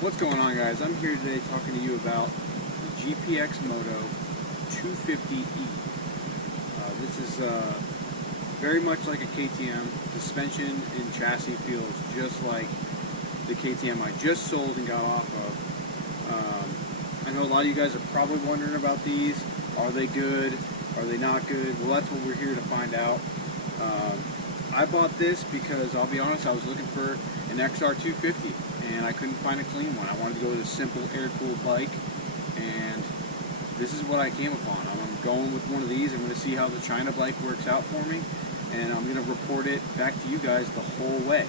What's going on, guys? I'm here today talking to you about the GPX MOTO 250E. This is very much like a KTM. Suspension and chassis feels just like the KTM I just sold and got off of. I know a lot of you guys are probably wondering about these. Are they good? Are they not good? Well, that's what we're here to find out. I bought this because, I'll be honest, I was looking for an XR250 and I couldn't find a clean one. I wanted to go with a simple air-cooled bike, and this is what I came upon. I'm going with one of these. I'm going to see how the China bike works out for me, and I'm going to report it back to you guys the whole way.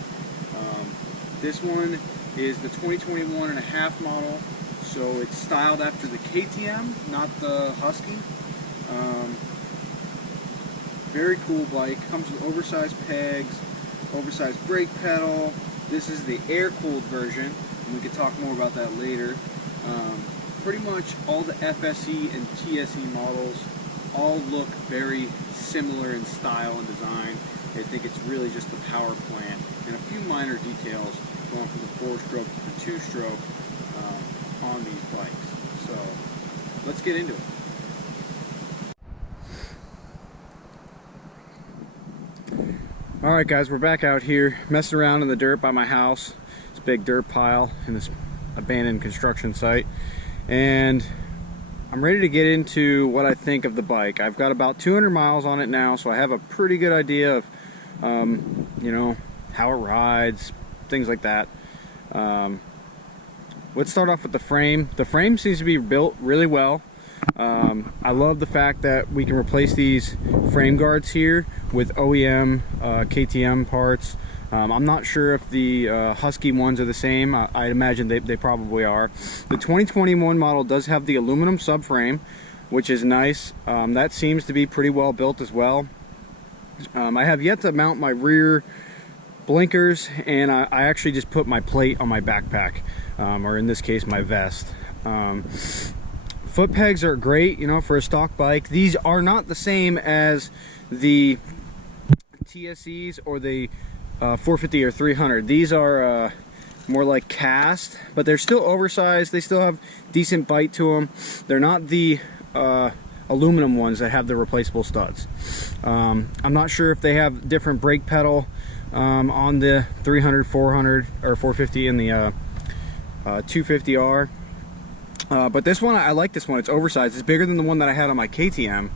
This one is the 2021.5 model, so it's styled after the KTM, not the Husky. Very cool bike. Comes with oversized pegs, oversized brake pedal. This is the air-cooled version, and we can talk more about that later. Pretty much all the FSE and TSE models all look very similar in style and design. I think it's really just the power plant and a few minor details going from the 4-stroke to the 2-stroke on these bikes. So let's get into it. Alright guys, we're back out here messing around in the dirt by my house. It's a big dirt pile in this abandoned construction site, and I'm ready to get into what I think of the bike. I've got about 200 miles on it now, so I have a pretty good idea of you know, how it rides, things like that. Let's start off with the frame. The frame seems to be built really well. I love the fact that we can replace these frame guards here with OEM KTM parts. I'm not sure if the Husky ones are the same. I'd imagine they probably are. The 2021 model does have the aluminum subframe, which is nice. That seems to be pretty well built as well. I have yet to mount my rear blinkers, and I actually just put my plate on my backpack, or in this case my vest. Foot pegs are great, you know, for a stock bike. These are not the same as the TSEs or the 450 or 300. These are more like cast, but they're still oversized. They still have decent bite to them. They're not the aluminum ones that have the replaceable studs. I'm not sure if they have different brake pedal on the 300, 400, or 450 and the 250R. But this one, I like this one. It's oversized. It's bigger than the one that I had on my KTM,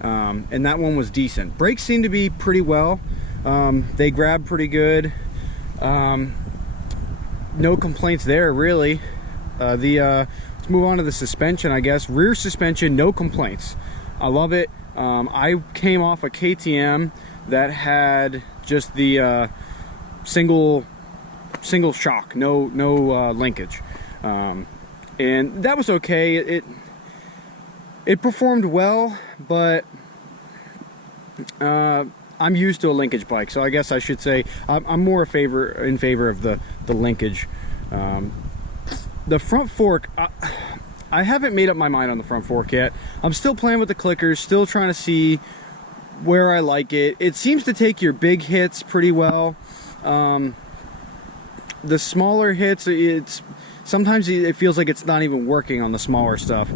and that one was decent. Brakes seem to be pretty well. They grab pretty good. No complaints there, really. Let's move on to the suspension, I guess. Rear suspension, no complaints. I love it. I came off a KTM that had just the single shock, no linkage. And that was okay. It performed well, but I'm used to a linkage bike, so I guess I should say I'm more in favor of the linkage. The front fork, I haven't made up my mind on the front fork yet. I'm still playing with the clickers, still trying to see where I like it. It seems to take your big hits pretty well. The smaller hits, sometimes it feels like it's not even working on the smaller stuff.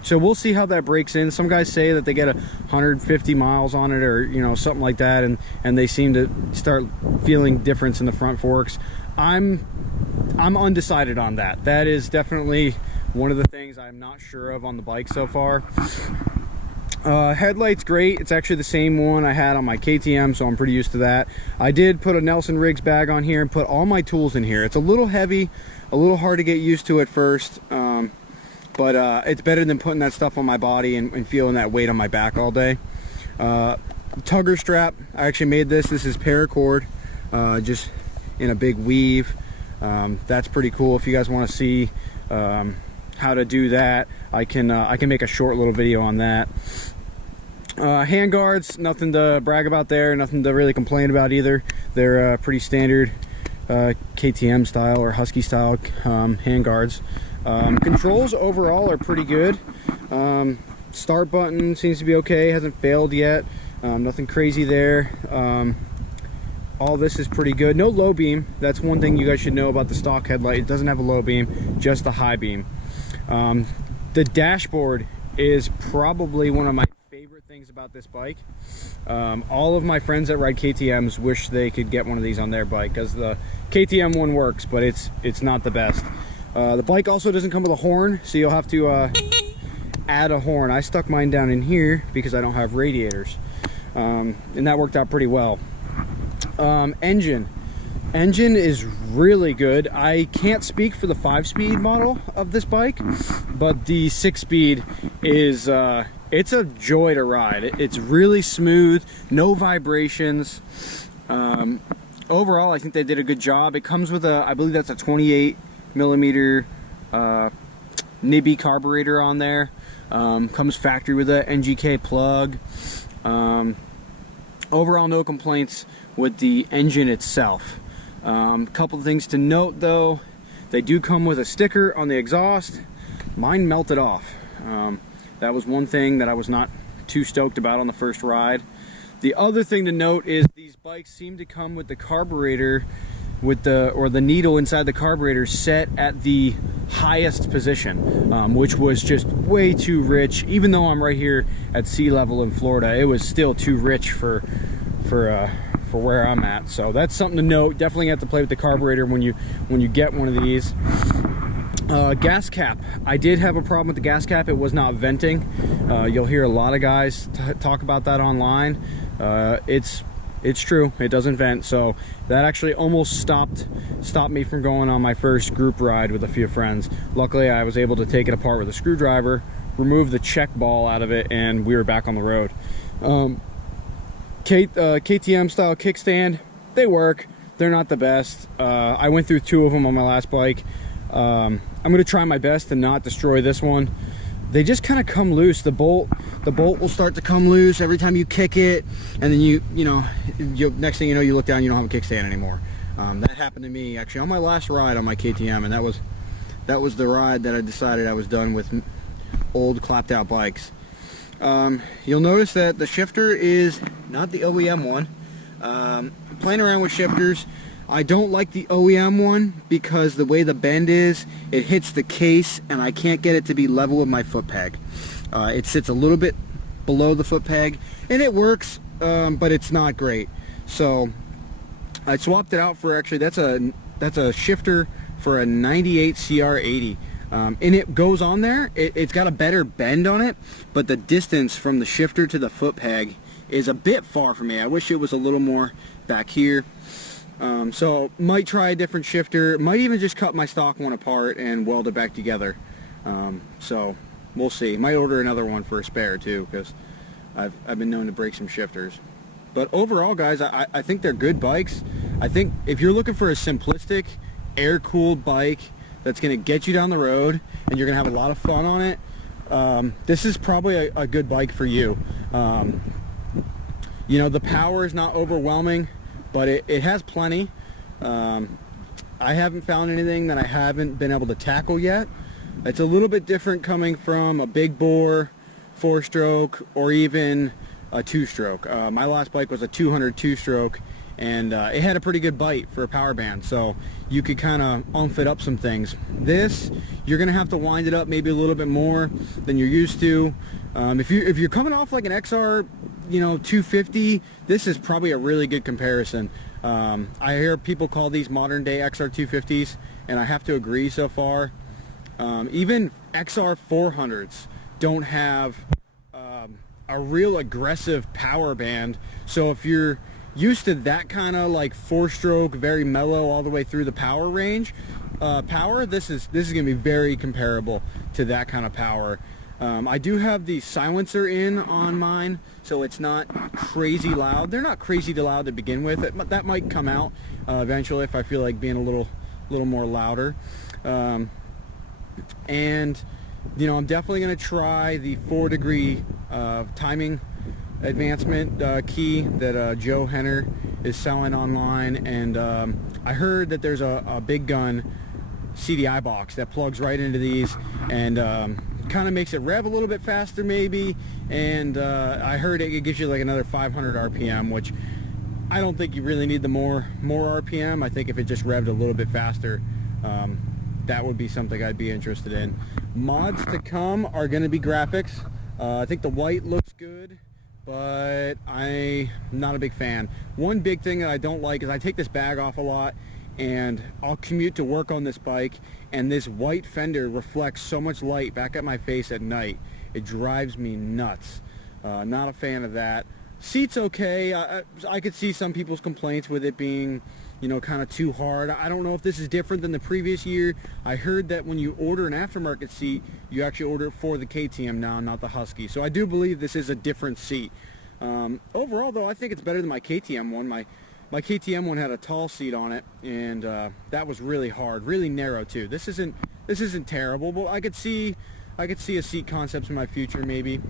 So we'll see how that breaks in. Some guys say that they get 150 miles on it, or you know, something like that, and they seem to start feeling difference in the front forks. I'm undecided on that. That is definitely one of the things I'm not sure of on the bike so far. Headlight's great. It's actually the same one I had on my KTM, so I'm pretty used to that. I did put a Nelson Riggs bag on here and put all my tools in here. It's a little heavy, a little hard to get used to at first, but it's better than putting that stuff on my body and feeling that weight on my back all day. Tugger Strap, I actually made this. This is paracord, just in a big weave. That's pretty cool. If you guys want to see how to do that, I can make a short little video on that. Handguards, nothing to brag about there, nothing to really complain about either. They're pretty standard KTM style or Husky style handguards. Controls overall are pretty good. Start button seems to be okay, hasn't failed yet. Nothing crazy there. all this is pretty good. No low beam. That's one thing you guys should know about the stock headlight. It doesn't have a low beam, just the high beam. The dashboard is probably one of my favorite things about this bike. All of my friends that ride KTMs wish they could get one of these on their bike, because the KTM one works, but it's not the best. The bike also doesn't come with a horn, so you'll have to add a horn. I stuck mine down in here because I don't have radiators, and that worked out pretty well. Engine is really good. I can't speak for the 5-speed model of this bike, but the 6-speed is it's a joy to ride. It's really smooth, no vibrations. Overall, I think they did a good job. It comes with a, I believe that's a 28mm Nibby carburetor on there. Comes factory with a NGK plug. Overall, no complaints with the engine itself. Couple of things to note though, they do come with a sticker on the exhaust. Mine melted off. That was one thing that I was not too stoked about on the first ride. The other thing to note is these bikes seem to come with the carburetor with the needle inside the carburetor set at the highest position, which was just way too rich. Even though I'm right here at sea level in Florida, it was still too rich for where I'm at. So that's something to note. Definitely have to play with the carburetor when you get one of these. Gas cap. I did have a problem with the gas cap. It was not venting. You'll hear a lot of guys talk about that online. It's true, it doesn't vent, so that actually almost stopped me from going on my first group ride with a few friends. Luckily, I was able to take it apart with a screwdriver, remove the check ball out of it, and we were back on the road. KTM Style Kickstand, they work. They're not the best. I went through 2 of them on my last bike. I'm going to try my best to not destroy this one. They just kind of come loose. The bolt will start to come loose every time you kick it, and then you next thing you know, you look down, you don't have a kickstand anymore. That happened to me actually on my last ride on my KTM, and that was the ride that I decided I was done with old clapped out bikes. You'll notice that the shifter is not the OEM one. Playing around with shifters, I don't like the OEM one because the way the bend is, it hits the case and I can't get it to be level with my foot peg. It sits a little bit below the foot peg and it works, but it's not great. So I swapped it out for, actually that's a shifter for a 98 CR80. And it goes on there, it's got a better bend on it, but the distance from the shifter to the foot peg is a bit far for me. I wish it was a little more back here. So might try a different shifter, might even just cut my stock one apart and weld it back together. So we'll see. Might order another one for a spare too, because I've been known to break some shifters. But overall, guys, I think they're good bikes. I think if you're looking for a simplistic, air-cooled bike that's going to get you down the road and you're going to have a lot of fun on it, this is probably a good bike for you. You know, the power is not overwhelming, but it has plenty. I haven't found anything that I haven't been able to tackle yet. It's a little bit different coming from a big bore 4-stroke or even a 2-stroke. My last bike was a 200 2-stroke, and it had a pretty good bite for a power band, so you could kind of oomph it up some things. This, you're gonna have to wind it up maybe a little bit more than you're used to. If you're coming off like an XR, 250, this is probably a really good comparison. I hear people call these modern day XR 250s, and I have to agree so far. Even XR 400s don't have a real aggressive power band, so if you're used to that kind of like 4-stroke, very mellow all the way through the power range, this is going to be very comparable to that kind of power. I do have the silencer in on mine, so it's not crazy loud. They're not crazy loud to begin with. That might come out eventually if I feel like being a little more louder. And I'm definitely going to try the 4-degree timing advancement key that Joe Henner is selling online, and I heard that there's a big gun CDI box that plugs right into these and kind of makes it rev a little bit faster maybe, and I heard it gives you like another 500 RPM, which I don't think you really need the more RPM. I think if it just revved a little bit faster, that would be something I'd be interested in. Mods to come are going to be graphics. I think the white looks good, but I'm not a big fan. One big thing that I don't like is I take this bag off a lot, and I'll commute to work on this bike, and this white fender reflects so much light back at my face at night. It drives me nuts. Not a fan of that. Seat's okay. I could see some people's complaints with it being, you know, kind of too hard. I don't know if this is different than the previous year. I heard that when you order an aftermarket seat, you actually order it for the KTM now, not the Husky. So I do believe this is a different seat. Overall, though, I think it's better than my KTM one. My KTM one had a tall seat on it, and that was really hard, really narrow too. This isn't terrible, but I could see a seat concepts in my future maybe.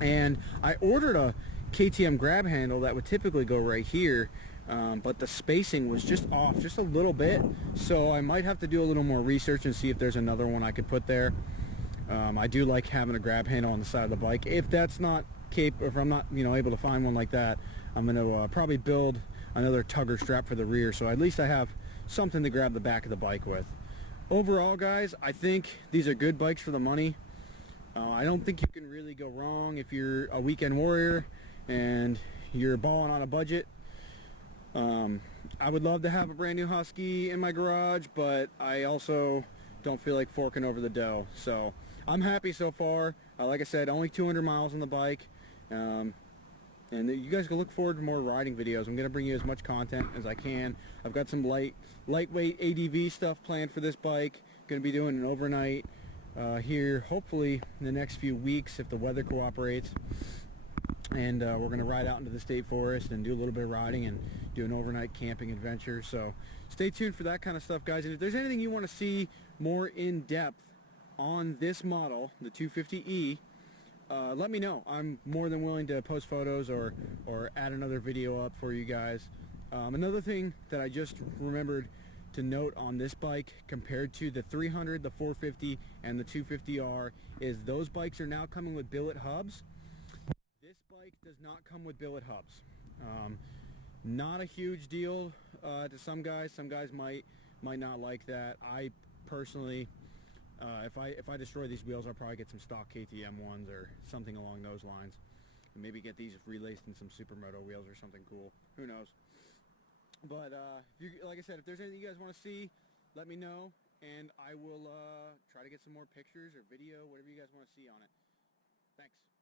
And I ordered a KTM grab handle that would typically go right here, but the spacing was just off just a little bit, so I might have to do a little more research and see if there's another one I could put there. I do like having a grab handle on the side of the bike. If that's not if I'm not, you know, able to find one like that, I'm going to probably build another Tugger Strap for the rear, so at least I have something to grab the back of the bike with. Overall, guys, I think these are good bikes for the money. I don't think you can really go wrong if you're a weekend warrior and you're balling on a budget. I would love to have a brand new Husky in my garage, but I also don't feel like forking over the dough. So I'm happy so far. Like I said, only 200 miles on the bike. And you guys can look forward to more riding videos. I'm going to bring you as much content as I can. I've got some lightweight ADV stuff planned for this bike. Going to be doing an overnight here, hopefully in the next few weeks if the weather cooperates. And we're going to ride out into the state forest and do a little bit of riding and do an overnight camping adventure. So stay tuned for that kind of stuff, guys. And if there's anything you want to see more in depth on this model, the 250E, let me know. I'm more than willing to post photos or add another video up for you guys. Another thing that I just remembered to note on this bike compared to the 300, the 450, and the 250R is those bikes are now coming with billet hubs. This bike does not come with billet hubs. Not a huge deal to some guys. Some guys might not like that. I personally, if I destroy these wheels, I'll probably get some stock KTM ones or something along those lines, and maybe get these relaced in some Supermoto wheels or something cool. Who knows? But like I said, if there's anything you guys want to see, let me know, and I will try to get some more pictures or video, whatever you guys want to see on it. Thanks.